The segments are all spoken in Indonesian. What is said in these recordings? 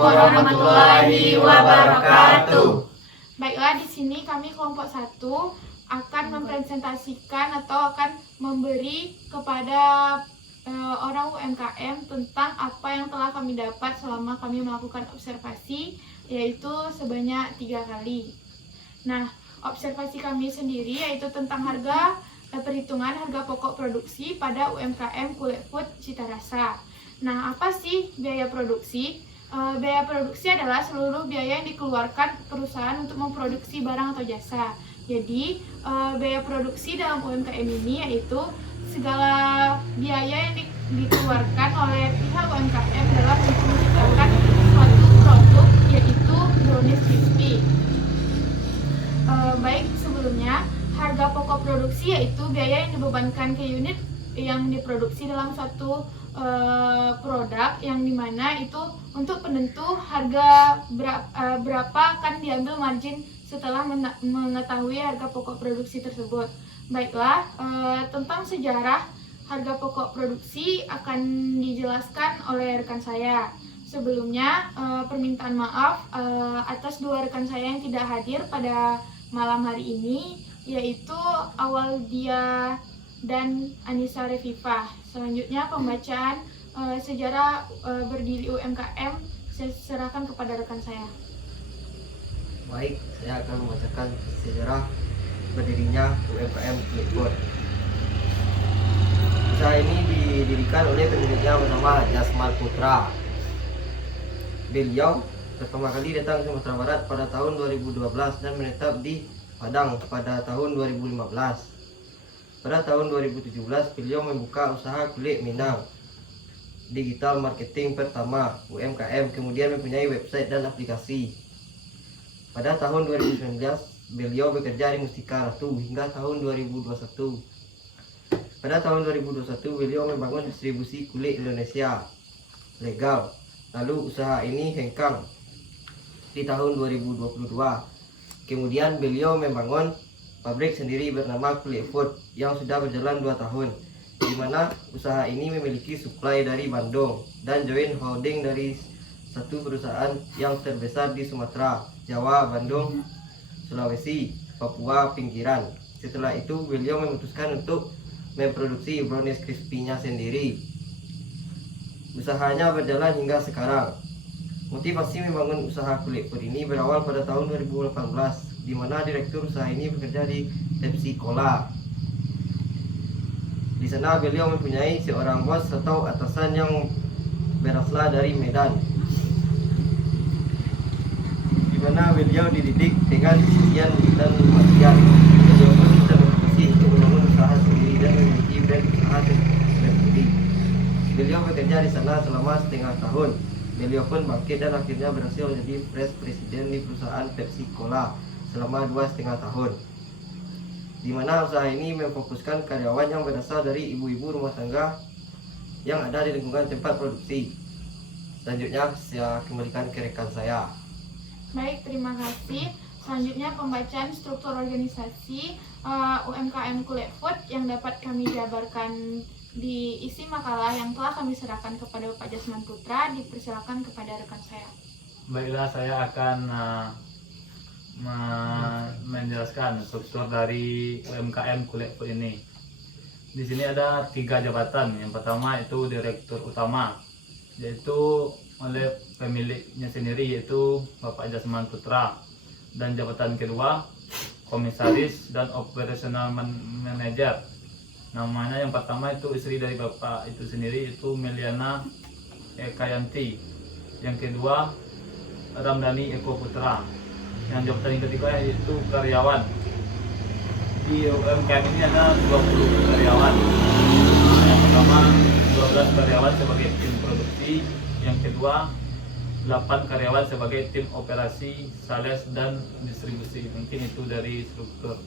warahmatullahi wabarakatuh. Baiklah, di sini kami kelompok 1 akan mempresentasikan atau akan memberi kepada orang UMKM tentang apa yang telah kami dapat selama kami melakukan observasi, yaitu sebanyak 3 kali. Nah, observasi kami sendiri yaitu tentang perhitungan harga pokok produksi pada UMKM Kulit Food Citarasa. Nah, apa sih biaya produksi? Biaya produksi adalah seluruh biaya yang dikeluarkan perusahaan untuk memproduksi barang atau jasa. Jadi, biaya produksi dalam UMKM ini yaitu segala biaya yang dikeluarkan oleh pihak UMKM dalam untuk menciptakan suatu produk, yaitu brownies crispy. Baik, sebelumnya, harga pokok produksi yaitu biaya yang dibebankan ke unit yang diproduksi dalam suatu produk, yang dimana itu untuk penentu harga berapa akan diambil margin setelah mengetahui harga pokok produksi tersebut. Baiklah, tentang sejarah harga pokok produksi akan dijelaskan oleh rekan saya. Sebelumnya, permintaan maaf atas 2 rekan saya yang tidak hadir pada malam hari ini, yaitu Awaldia dan Anissa Revifah. Selanjutnya pembacaan sejarah berdiri UMKM saya serahkan kepada rekan saya. Baik, saya akan membacakan sejarah berdirinya UMKM Kulit Food. Usaha ini didirikan oleh pemiliknya bernama Jasman Putra. Beliau pertama kali datang ke Sumatera Barat pada tahun 2012 dan menetap di Padang pada tahun 2015. Pada tahun 2017, beliau membuka usaha kulit Minang digital marketing pertama UMKM, kemudian mempunyai website dan aplikasi. Pada tahun 2019, beliau bekerja di Mustika Ratu hingga tahun 2021. Pada tahun 2021, beliau membangun distribusi kulit Indonesia legal. Lalu usaha ini hengkang di tahun 2022. Kemudian beliau membangun pabrik sendiri bernama Kulit Food yang sudah berjalan 2 tahun, di mana usaha ini memiliki suplai dari Bandung dan joint holding dari satu perusahaan yang terbesar di Sumatera, Jawa, Bandung, Sulawesi, Papua pinggiran. Setelah itu beliau memutuskan untuk memproduksi brownies crispy-nya sendiri. Usahanya berjalan hingga sekarang. Motivasi membangun usaha Kulit Food ini berawal pada tahun 2018, di mana direktur usaha ini bekerja di Pepsi Cola. Di sana beliau mempunyai seorang bos atau atasan yang berasal dari Medan, di mana beliau dididik dengan disiplinan dan kematian. Beliau pun bisa berprestasi untuk membangun usaha sendiri dan memiliki brand usaha sendiri. Beliau bekerja di sana selama setengah tahun. Beliau pun bangkit dan akhirnya berhasil menjadi presiden di perusahaan Pepsi Cola selama 2,5 tahun, di mana usaha ini memfokuskan karyawan yang berasal dari ibu-ibu rumah tangga yang ada di lingkungan tempat produksi. Selanjutnya saya kembalikan ke rekan saya. Baik, terima kasih. Selanjutnya pembacaan struktur organisasi UMKM Kulit Food yang dapat kami jabarkan di isi makalah yang telah kami serahkan kepada Pak Jasman Putra. Dipersilakan kepada rekan saya. Baiklah, saya akan menjelaskan struktur dari UMKM Kulit Food ini. Di sini ada 3 jabatan. Yang pertama itu direktur utama, yaitu oleh pemiliknya sendiri, yaitu Bapak Jasman Putra. Dan jabatan kedua komisaris dan operational manager. Namanya yang pertama itu istri dari Bapak itu sendiri, itu Meliana Ekayanti. Yang kedua Ramdhani Eko Putra. Yang jabatan yang ketiga yaitu karyawan. Di UMKM ini ada 20 karyawan. Yang pertama 12 karyawan sebagai tim produksi, yang kedua 8 karyawan sebagai tim operasi, sales, dan distribusi. Mungkin itu dari struktur.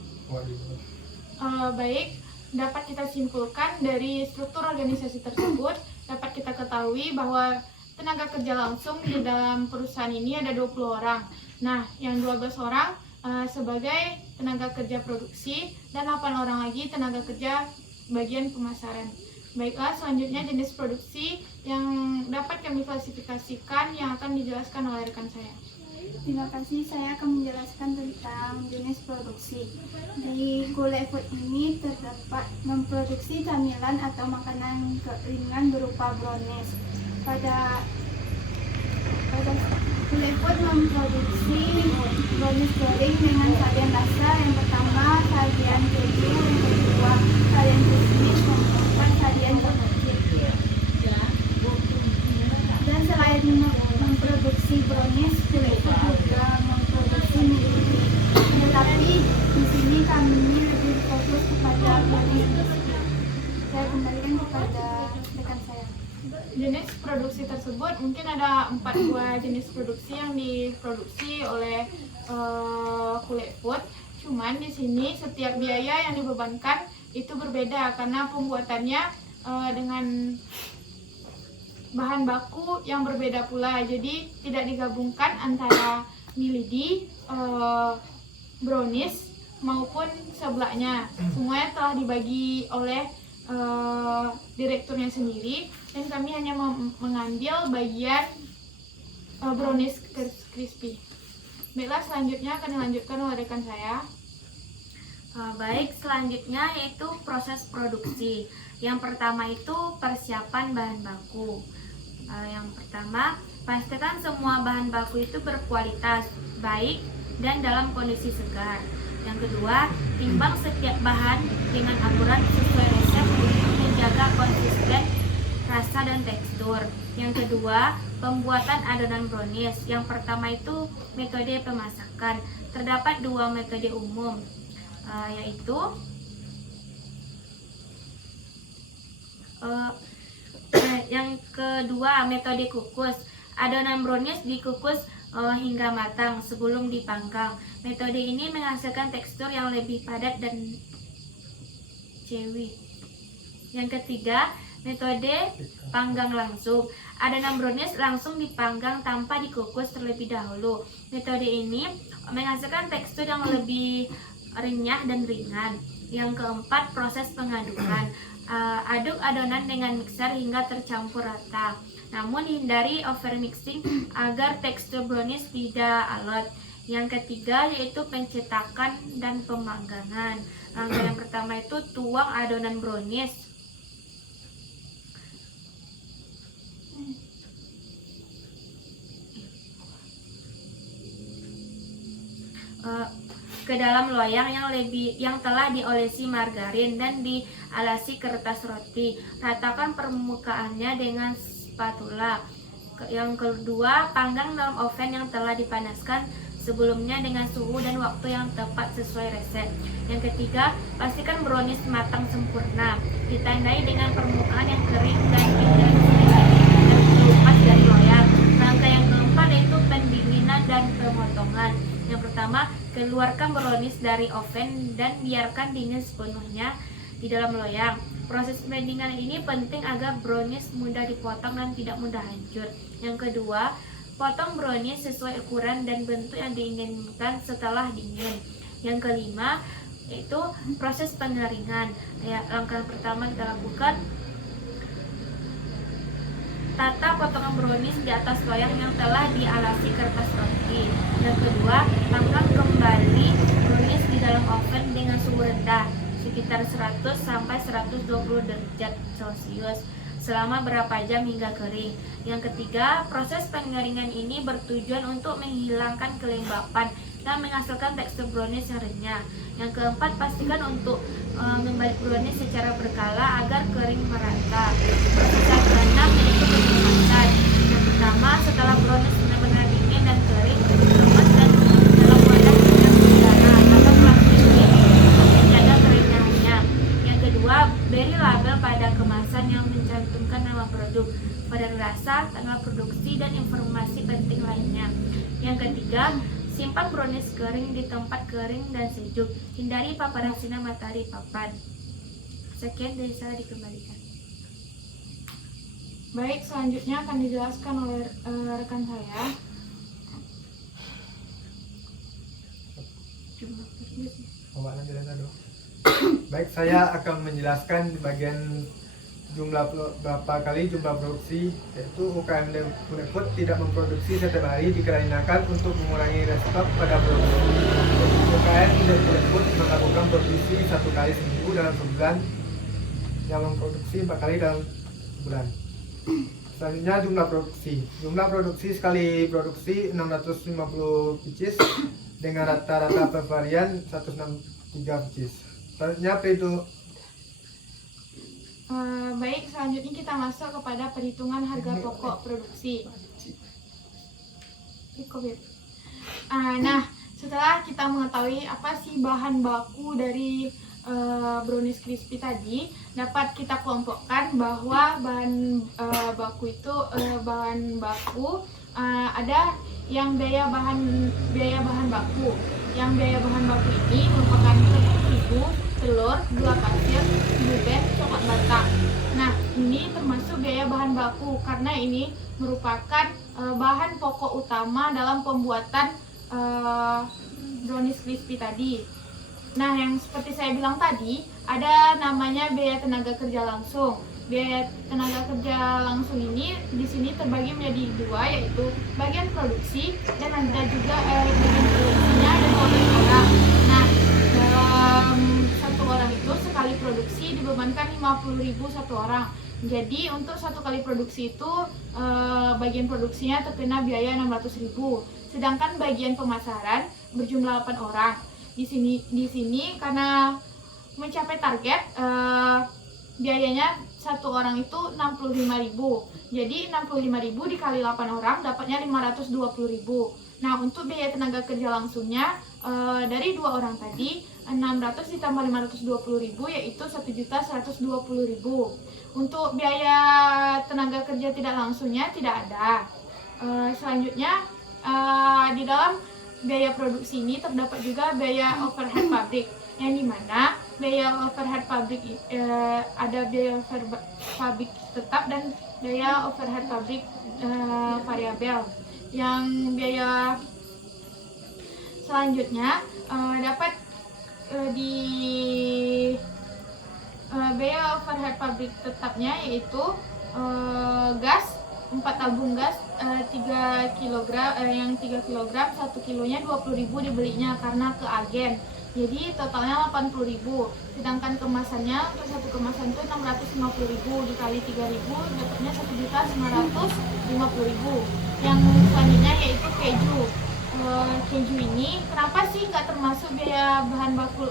Baik, dapat kita simpulkan dari struktur organisasi tersebut, dapat kita ketahui bahwa tenaga kerja langsung di dalam perusahaan ini ada 20 orang. Nah, yang 12 orang sebagai tenaga kerja produksi dan 8 orang lagi tenaga kerja bagian pemasaran. Baiklah, selanjutnya jenis produksi yang dapat kami klasifikasikan yang akan dijelaskan oleh rekan saya. Terima kasih, saya akan menjelaskan tentang jenis produksi. Di Gulai Food ini terdapat memproduksi camilan atau makanan ringan berupa brownies. Pada Gulai Food memproduksi brownies goreng dengan sajian rasa. Yang pertama, sajian keju. Yang kedua, sajian kismis. Yang keempat, sajian chocolate. Dan selain memproduksi brownies, Gulai Food juga memproduksi milky. Tetapi di sini kami lebih fokus kepada brownies. Saya kembalikan kepada rekan saya. Jenis produksi tersebut mungkin ada 4 buah jenis produksi yang diproduksi oleh Gulai Food. Cuman di sini setiap biaya yang dibebankan itu berbeda karena pembuatannya dengan bahan baku yang berbeda pula. Jadi tidak digabungkan antara milidi, brownies maupun sebelahnya. Semuanya telah dibagi oleh direkturnya sendiri dan kami hanya mengambil bagian brownies crispy. Baiklah, selanjutnya akan dilanjutkan oleh rekan saya. Baik, selanjutnya yaitu proses produksi. Yang pertama itu persiapan bahan baku. Yang pertama, pastikan semua bahan baku itu berkualitas, baik, dan dalam kondisi segar. Yang kedua, timbang setiap bahan dengan akurat sesuai resep untuk menjaga konsisten rasa dan tekstur. Yang kedua, pembuatan adonan brownies. Yang pertama itu metode pemasakan. Terdapat 2 metode umum, yaitu yang kedua, metode kukus. Adonan brownies dikukus hingga matang sebelum dipanggang. Metode ini menghasilkan tekstur yang lebih padat dan chewy. Yang ketiga, metode panggang langsung. Adonan brownies langsung dipanggang tanpa dikukus terlebih dahulu. Metode ini menghasilkan tekstur yang lebih renyah dan ringan. Yang keempat, proses pengadukan. Aduk adonan dengan mixer hingga tercampur rata. Namun hindari overmixing agar tekstur brownies tidak alot. Yang ketiga yaitu pencetakan dan pemanggangan. Langkah yang pertama itu tuang adonan brownies ke dalam loyang yang telah diolesi margarin dan dialasi kertas roti. Ratakan permukaannya dengan spatula. Yang kedua, panggang dalam oven yang telah dipanaskan sebelumnya dengan suhu dan waktu yang tepat sesuai resep. Yang ketiga, pastikan brownies matang sempurna, ditandai dengan permukaan yang kering dan tidak terlepas dari loyang. Langkah yang keempat yaitu pendinginan dan pemotongan. Yang pertama, keluarkan brownies dari oven dan biarkan dingin sepenuhnya di dalam loyang. Proses pendinginan ini penting agar brownies mudah dipotong dan tidak mudah hancur. Yang kedua, potong brownies sesuai ukuran dan bentuk yang diinginkan setelah dingin. Yang kelima, yaitu proses pengeringan. Langkah pertama kita lakukan, tata potongan brownies di atas loyang yang telah dialasi kertas roti. Yang kedua, panggang kembali brownies di dalam oven dengan suhu rendah sekitar 100 sampai 120 derajat Celcius selama berapa jam hingga kering. Yang ketiga, proses pengeringan ini bertujuan untuk menghilangkan kelembapan dan menghasilkan tekstur brownies yang renyah. Yang keempat, pastikan untuk membalik brownies secara berkala agar kering merata. Proses yang keenam yaitu pengemasan. Yang pertama, setelah brownies benar-benar dingin dan kering, kemas dan dalam wadah yang udara atau plastik untuk menjaga kerenyahannya. Yang kedua, beri label pada kemasan yang mencantumkan nama produk, badan rasa, tanggal produksi, dan informasi penting lainnya. Yang ketiga, simpan brownies kering di tempat kering dan sejuk. Hindari paparan sinar matahari papan. Sekian dari saya, dikembalikan. Baik, selanjutnya akan dijelaskan oleh rekan saya. Baik, saya akan menjelaskan bagian berapa kali jumlah produksi, yaitu UKM Puneput tidak memproduksi setiap hari dikarenakan untuk mengurangi restock pada produksi. UKM Puneput melakukan produksi 1 kali seminggu dalam sebulan, yang memproduksi 4 kali dalam bulan. Selanjutnya jumlah produksi sekali produksi 650 pieces dengan rata-rata per varian 163 pieces. Selanjutnya Baik, selanjutnya kita masuk kepada perhitungan harga pokok produksi. Nah, setelah kita mengetahui apa sih bahan baku dari brownies crispy tadi, dapat kita kelompokkan bahwa bahan baku ada yang biaya bahan baku. Yang biaya bahan baku ini merupakan terigu, telur, gula pasir, blueberry, coklat batang. Nah, ini termasuk biaya bahan baku karena ini merupakan bahan pokok utama dalam pembuatan brownies crispy tadi. Nah, yang seperti saya bilang tadi, ada namanya biaya tenaga kerja langsung. Biaya tenaga kerja langsung ini di sini terbagi menjadi 2, yaitu bagian produksi dan ada juga bagian produksinya dan orang. Nah, dalam satu orang itu sekali produksi dibebankan 50.000 satu orang. Jadi untuk 1 kali produksi itu bagian produksinya terkena biaya 600.000. Sedangkan bagian pemasaran berjumlah 8 orang. Di sini karena mencapai target biayanya 1 orang itu 65.000. Jadi 65.000 dikali 8 orang dapatnya 520.000. Nah, untuk biaya tenaga kerja langsungnya dari 2 orang tadi 600 ditambah 520.000 yaitu 1.120.000. Untuk biaya tenaga kerja tidak langsungnya tidak ada. Selanjutnya di dalam biaya produksi ini terdapat juga biaya overhead pabrik, yang dimana biaya overhead pabrik ada biaya pabrik tetap dan biaya overhead pabrik variabel. Yang biaya selanjutnya dapat di biaya overhead pabrik tetapnya yaitu gas 4 tabung gas 3 kg yang 3 kg 1 kilonya 20.000 dibelinya karena ke agen. Jadi totalnya 80.000. Sedangkan kemasannya untuk 1 kemasan itu 650.000 dikali 3.000 dapatnya 1.950.000. Yang selanjutnya yaitu keju. Keju ini kenapa sih nggak termasuk biaya bahan baku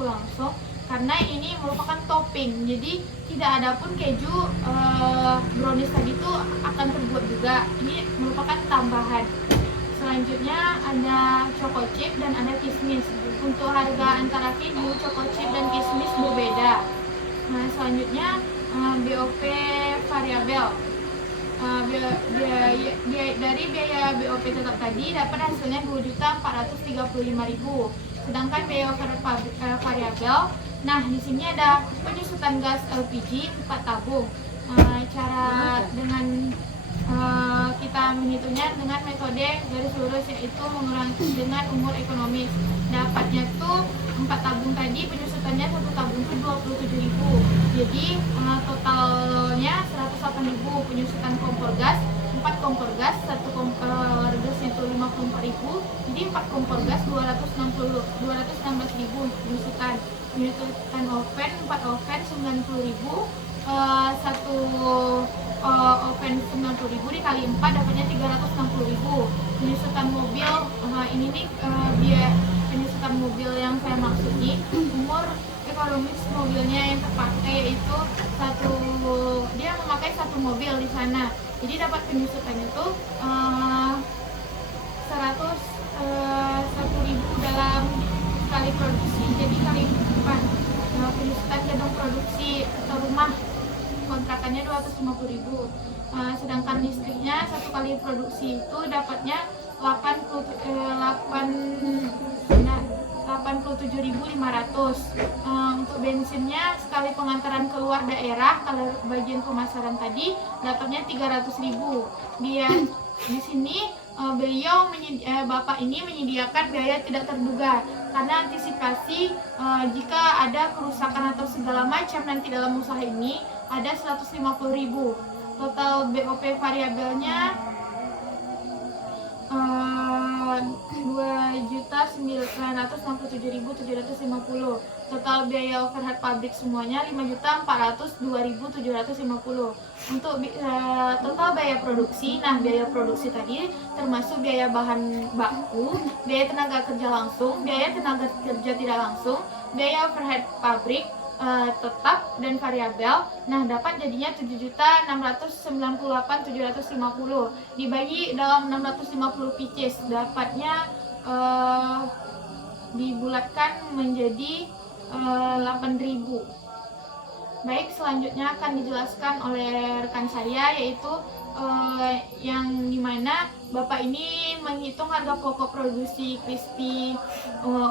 langsung? Karena ini merupakan topping, jadi tidak ada pun keju brownies tadi itu akan terbuat juga. Ini merupakan tambahan. Selanjutnya ada choco chip dan ada kismis. Untuk harga antara keju, choco chip dan kismis berbeda. Nah, selanjutnya BOP variabel. Dari biaya BOP tetap tadi dapat hasilnya 2.435.000. Sedangkan biaya variabel, nah di sini ada penyusutan gas LPG 4 tabung. Cara dengan kita menghitungnya dengan metode garis lurus, yaitu mengurangi dengan umur ekonomis. Dapatnya itu 4 tabung tadi penyusutannya 1 tabung itu 27.000. Jadi totalnya 108.000. Penyusutan kompor gas 4 kompor gas, 1 kompor gasnya itu 54.000. Jadi 4 kompor gas 216.000 penyusutan. Penyusutan oven 4 oven 90.000. 1 oven 90.000 dikali 4 dapatnya 360.000. Penyusutan mobil ini nih biaya penyusutan mobil yang saya maksud nih, umur ekonomis mobilnya yang terpakai itu dia memakai 1 mobil di sana. Jadi dapat penyusutannya itu 101.000 dalam kali produksi. Jadi kali 4 penyusutan gedung produksi atau rumah kontrakannya 250.000. Sedangkan listriknya 1 kali produksi itu dapatnya 87.500. Untuk bensinnya sekali pengantaran keluar daerah, kalau bagian pemasaran tadi dapatnya 300.000. Dia di sini bapak ini menyediakan biaya tidak terduga. karena antisipasi jika ada kerusakan atau segala macam nanti dalam usaha ini ada 150.000. Total BOP variabelnya 2.967.750. Total biaya overhead pabrik semuanya 5.402.750. Untuk total biaya produksi, nah biaya produksi tadi termasuk biaya bahan baku, biaya tenaga kerja langsung, biaya tenaga kerja tidak langsung, biaya overhead pabrik tetap dan variabel. Nah, dapat jadinya 7.698.750 dibagi dalam 650 pieces, dapatnya dibulatkan menjadi 8.000. Baik, selanjutnya akan dijelaskan oleh rekan saya, yaitu yang dimana Bapak ini menghitung harga pokok produksi crispy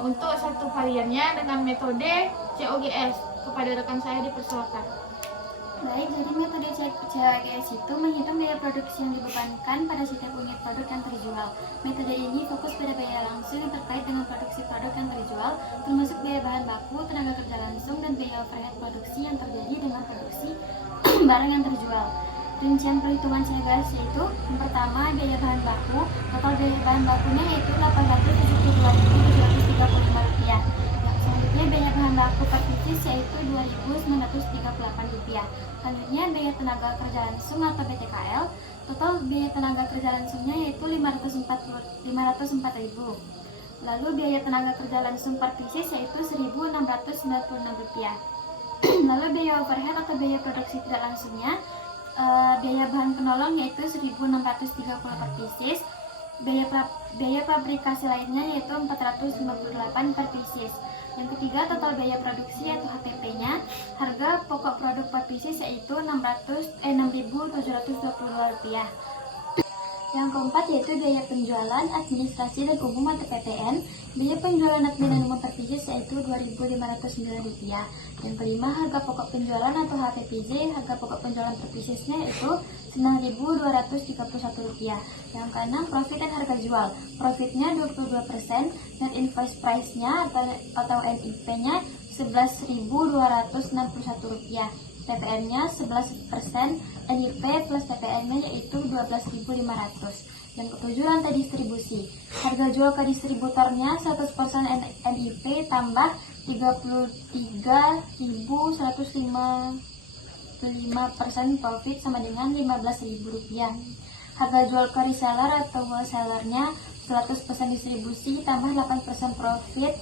untuk satu variannya dengan metode COGS. Kepada rekan saya dipersilakan. Baik, jadi metode COGS itu menghitung biaya produksi yang dibebankan pada setiap unit produk yang terjual. Metode ini fokus pada biaya langsung yang terkait dengan produksi produk yang terjual, termasuk biaya bahan baku, tenaga kerja langsung, dan biaya overhead produksi yang terjadi dengan produksi barang yang terjual. Rincian perhitungan COGS yaitu yang pertama biaya bahan baku. Total biaya bahan bakunya yaitu Rp872.735. Selanjutnya biaya bahan baku per pieces yaitu Rp2.938. Selanjutnya biaya tenaga kerja langsung atau BTKL. Total biaya tenaga kerja langsungnya yaitu Rp504.000. Lalu biaya tenaga kerja langsung per pieces yaitu Rp1.696. Lalu biaya overhead atau biaya produksi tidak langsungnya, biaya bahan penolong yaitu Rp1.630 per pieces. Biaya fabrikasi lainnya yaitu Rp458 per pieces. Yang ketiga, total biaya produksi yaitu HPP-nya. Harga pokok produk per pieces yaitu Rp6.722. Yang keempat yaitu biaya penjualan, administrasi dan umum atau PPN. Biaya penjualan admin dan umum per pieces yaitu Rp2.509. Yang kelima, harga pokok penjualan atau HPPJ. Harga pokok penjualan per piecesnya yaitu Rp9.231. Yang keenam, profit dan harga jual. Profitnya 22%, net invoice price-nya atau NIP-nya Rp11.261. PPN-nya 11%, NIP plus PPN-nya yaitu Rp12.500. Yang ketujuh, rantai distribusi. Harga jual ke distributornya 100% NIP tambah Rp33.155% profit sama dengan Rp15.000. Harga jual ke reseller atau wholesalernya 100% distribusi tambah 8% profit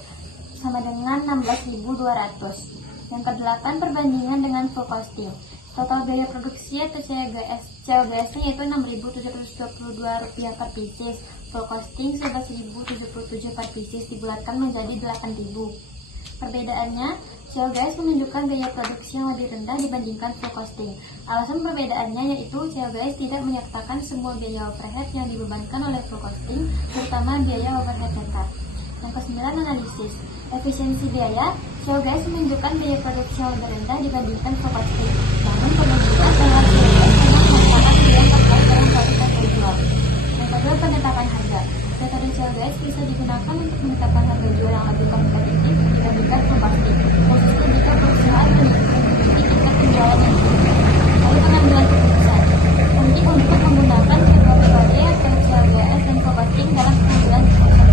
sama dengan Rp16.200. Yang kedelapan, perbandingan dengan full costing. Total biaya produksi atau COGS-nya yaitu Rp6.722 per pieces. Full costing Rp11.077 per pieces dibulatkan menjadi Rp8.000. Perbedaannya, COGS menunjukkan biaya produksi yang lebih rendah dibandingkan full costing. Alasan perbedaannya yaitu COGS tidak menyertakan semua biaya overhead yang dibebankan oleh full costing, terutama biaya overhead tetap. Yang ke-9, analisis. Efisiensi biaya. COGS menunjukkan biaya produksi yang lebih rendah dibandingkan full costing. Namun perlu juga bahwa COGS memang merupakan biaya terkait dengan produk yang terjual. Yang kedua, penetapan harga. Metode COGS bisa digunakan untuk menetapkan harga jual yang lebih kompetitif dibandingkan full costing, khususnya jika perusahaan memiliki tingkat penjualan yang tinggi. Lalu pengambilan keputusan. Penting untuk menggunakan kedua metode atau COGS dan full costing dalam pengambilan keputusan.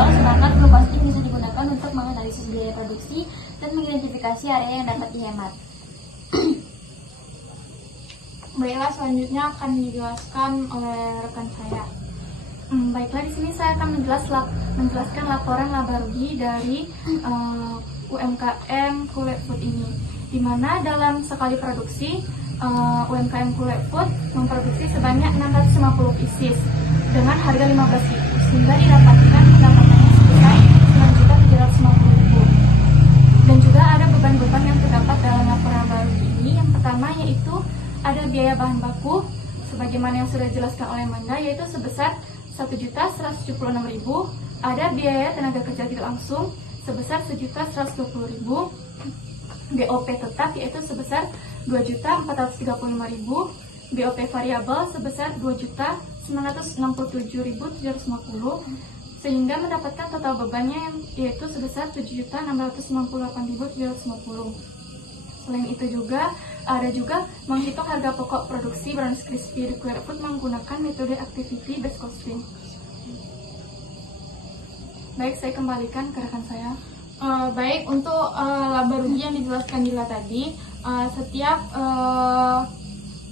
Sedangkan full costing bisa digunakan untuk menganalisis biaya produksi dan mengidentifikasi area yang dapat dihemat. Baiklah, selanjutnya akan dijelaskan oleh rekan saya. Baiklah, di sini saya akan menjelaskan laporan laba rugi dari UMKM Kule Food ini, di mana dalam sekali produksi UMKM Kule Food memproduksi sebanyak 650 pieces dengan harga Rp15.000 sehingga didapatkan pendapatannya sebesar Rp9.750.000. Dan juga ada beban-beban yang terdapat dalam laporan baru ini. Yang pertama yaitu ada biaya bahan baku sebagaimana yang sudah dijelaskan oleh Manda yaitu sebesar Rp1.176.000. Ada biaya tenaga kerja tidak langsung sebesar Rp1.120.000. BOP tetap yaitu sebesar Rp2.435.000. BOP variabel sebesar Rp2.967.750. sehingga mendapatkan total bebannya yaitu sebesar 7.698.750. Selain itu juga ada juga menghitung harga pokok produksi brownies crispy required food menggunakan metode activity based costing. Baik, saya kembalikan ke rekan saya. Baik, untuk laba rugi yang dijelaskan Dila tadi,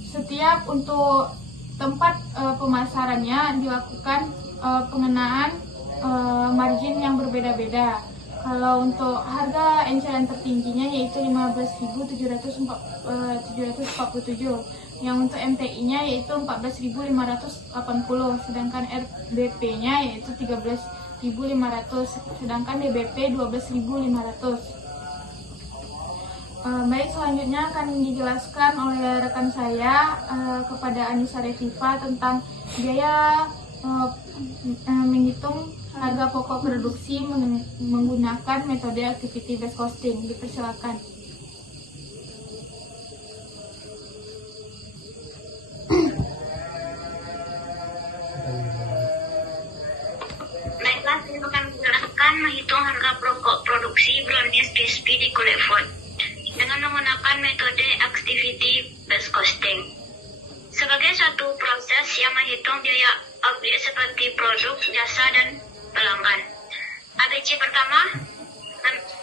setiap untuk tempat pemasarannya dilakukan pengenaan margin yang berbeda-beda. Kalau untuk harga eceran tertingginya yaitu 15.747, yang untuk MTI-nya yaitu 14.580, sedangkan RBP-nya yaitu 13.500, sedangkan DBP 12.500. Baik, selanjutnya akan dijelaskan oleh rekan saya kepada Anissa Reviva tentang biaya menghitung harga pokok produksi menggunakan metode activity based costing. Dipersilakan. Baiklah, saya akan menjelaskan menghitung harga pokok produksi brownies crispy di Kulit Food dengan menggunakan metode activity based costing. Sebagai suatu proses yang menghitung biaya objek seperti produk, jasa, dan pelanggan. ABC pertama,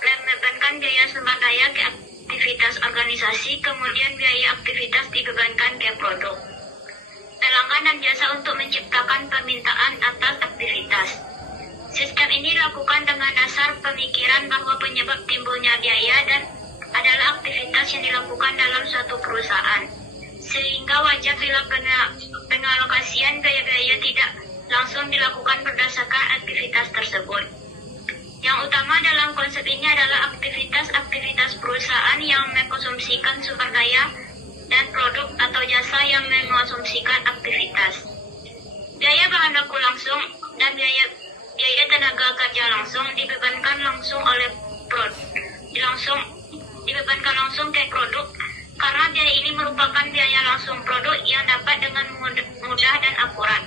membebankan biaya sumber daya ke aktivitas organisasi, kemudian biaya aktivitas dibebankan ke produk, pelanggan, dan jasa untuk menciptakan permintaan atas aktivitas. Sistem ini dilakukan dengan dasar pemikiran bahwa penyebab timbulnya biaya dan adalah aktivitas yang dilakukan dalam suatu perusahaan, sehingga wajar bila pengalokasian biaya-biaya tidak langsung dilakukan berdasarkan aktivitas tersebut. Yang utama dalam konsep ini adalah aktivitas-aktivitas perusahaan yang mengkonsumsikan sumber daya dan produk atau jasa yang mengkonsumsikan aktivitas. Biaya bahan baku langsung dan biaya tenaga kerja langsung dibebankan langsung ke produk, karena biaya ini merupakan biaya langsung produk yang dapat dengan mudah dan akurat.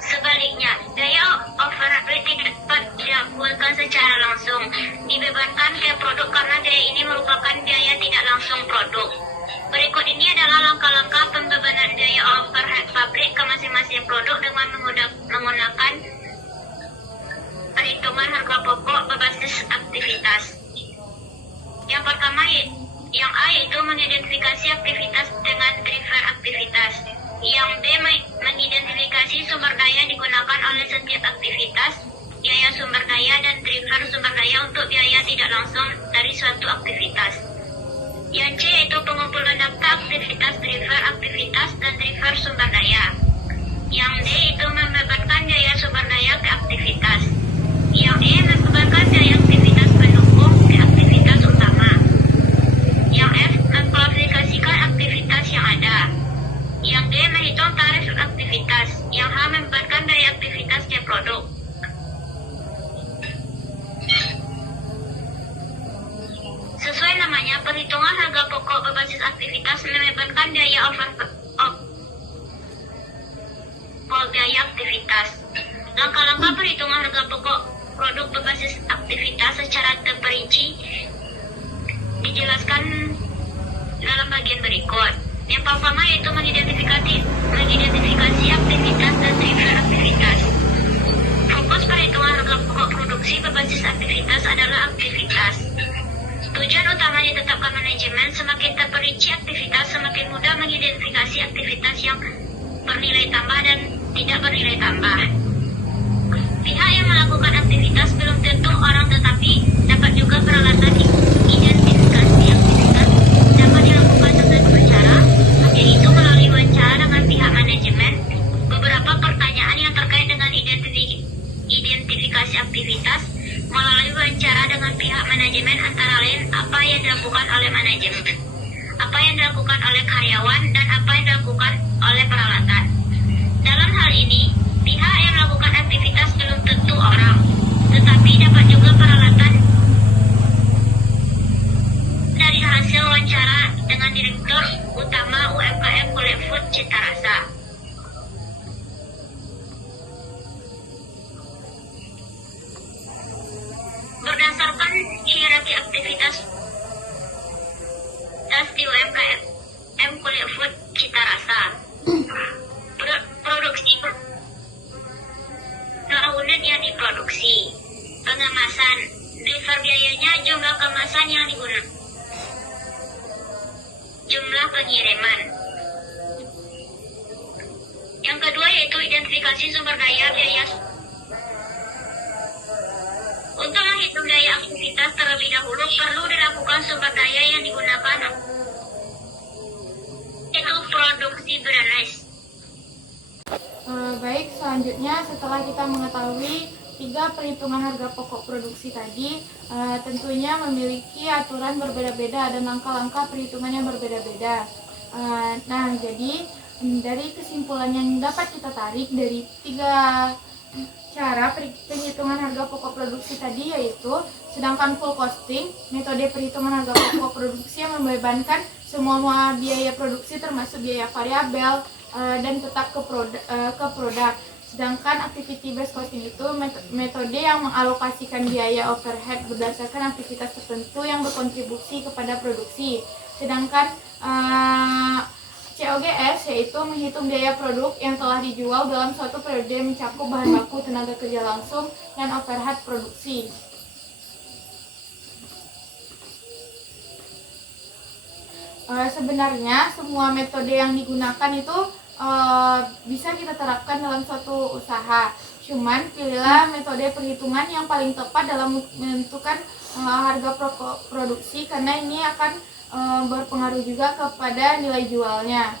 Sebaliknya, biaya overhead tidak dapat dilakukan secara langsung, dibebankan ke produk karena biaya ini merupakan biaya tidak langsung produk. Berikut ini adalah langkah-langkah pembebanan biaya overhead pabrik ke masing-masing produk dengan menggunakan perhitungan harga pokok berbasis aktivitas. Yang pertama, yang A yaitu mengidentifikasi aktivitas dengan driver aktivitas. Yang B mengidentifikasi sumber daya digunakan oleh setiap aktivitas, biaya sumber daya dan driver sumber daya untuk biaya tidak langsung dari suatu aktivitas. Yang C yaitu pengumpulan data aktivitas, driver aktivitas, dan driver sumber daya. Yang D itu membebankan biaya sumber daya ke aktivitas. Yang E membebankan biaya aktivitas pendukung ke aktivitas utama. Yang F mengklasifikasikan aktivitas yang ada. Yang D menghitung tarif aktivitas. Yang H membebankan biaya aktivitas ke produk. Sesuai namanya, perhitungan harga pokok berbasis aktivitas membebankan biaya biaya aktivitas. Langkah-langkah perhitungan harga pokok produk berbasis aktivitas secara terperinci dijelaskan dalam bagian berikut. Yang pertama yaitu mengidentifikasi aktivitas dan driver aktivitas. Fokus perhitungan harga pokok produksi berbasis aktivitas adalah aktivitas. Tujuan utamanya ditetapkan manajemen. Semakin terperinci aktivitas, semakin mudah mengidentifikasi aktivitas yang bernilai tambah dan tidak bernilai tambah. Pihak yang melakukan aktivitas belum tentu orang, tetapi dapat juga peralatan identifikasi aktivitas dapat dilakukan dengan dua cara, yaitu melalui wawancara dengan pihak manajemen. Beberapa pertanyaan yang terkait dengan identifikasi aktivitas melalui wawancara dengan pihak manajemen antara lain apa yang dilakukan oleh manajemen, apa yang dilakukan oleh karyawan, dan apa yang dilakukan oleh peralatan. Dalam hal ini, pihak yang melakukan aktivitas belum tentu orang, tetapi dapat juga peralatan. Dari hasil wawancara dengan Direktur Utama UMKM Kulit Food Cita Rasa. kemasan. Driver biayanya jumlah kemasan yang digunakan. Jumlah pengiriman. Yang kedua yaitu identifikasi sumber daya biaya. Untuk menghitung daya aktivitas terlebih dahulu perlu dilakukan sumber daya yang digunakan yaitu produksi brownies. Baik, selanjutnya setelah kita mengetahui 3 perhitungan harga pokok produksi tadi, tentunya memiliki aturan berbeda-beda dan langkah-langkah perhitungan yang berbeda-beda. Nah, jadi dari kesimpulan yang dapat kita tarik dari 3 cara penghitungan harga pokok produksi tadi, yaitu sedangkan full costing, metode perhitungan harga pokok produksi yang membebankan semua biaya produksi termasuk biaya variabel dan tetap ke produk. Sedangkan activity based costing itu metode yang mengalokasikan biaya overhead berdasarkan aktivitas tertentu yang berkontribusi kepada produksi. Sedangkan COGS yaitu menghitung biaya produk yang telah dijual dalam suatu periode mencakup bahan baku, tenaga kerja langsung, dan overhead produksi. Sebenarnya semua metode yang digunakan itu bisa kita terapkan dalam suatu usaha. Cuman pilihlah metode perhitungan yang paling tepat dalam menentukan harga pokok produksi, karena ini akan berpengaruh juga kepada nilai jualnya.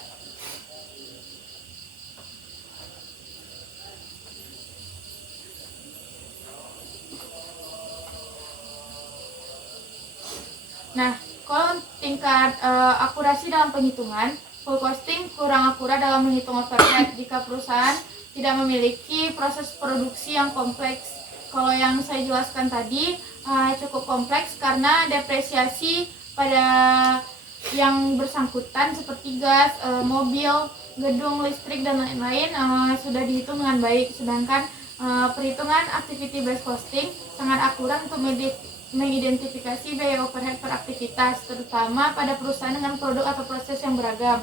Nah, kalau tingkat akurasi dalam penghitungan, full costing kurang akurat dalam menghitung overhead jika perusahaan tidak memiliki proses produksi yang kompleks. Kalau yang saya jelaskan tadi cukup kompleks karena depresiasi pada yang bersangkutan seperti gas, mobil, gedung, listrik, dan lain-lain sudah dihitung dengan baik. Sedangkan perhitungan activity based costing sangat akurat untuk mengidentifikasi biaya overhead per aktivitas, terutama pada perusahaan dengan produk atau proses yang beragam.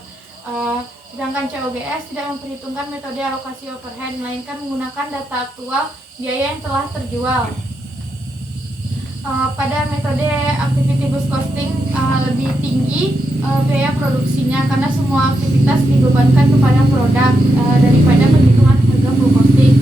Sedangkan COGS tidak memperhitungkan metode alokasi overhead, melainkan menggunakan data aktual biaya yang telah terjual. Pada metode activity based costing lebih tinggi biaya produksinya karena semua aktivitas dibebankan kepada produk daripada perhitungan harga full costing.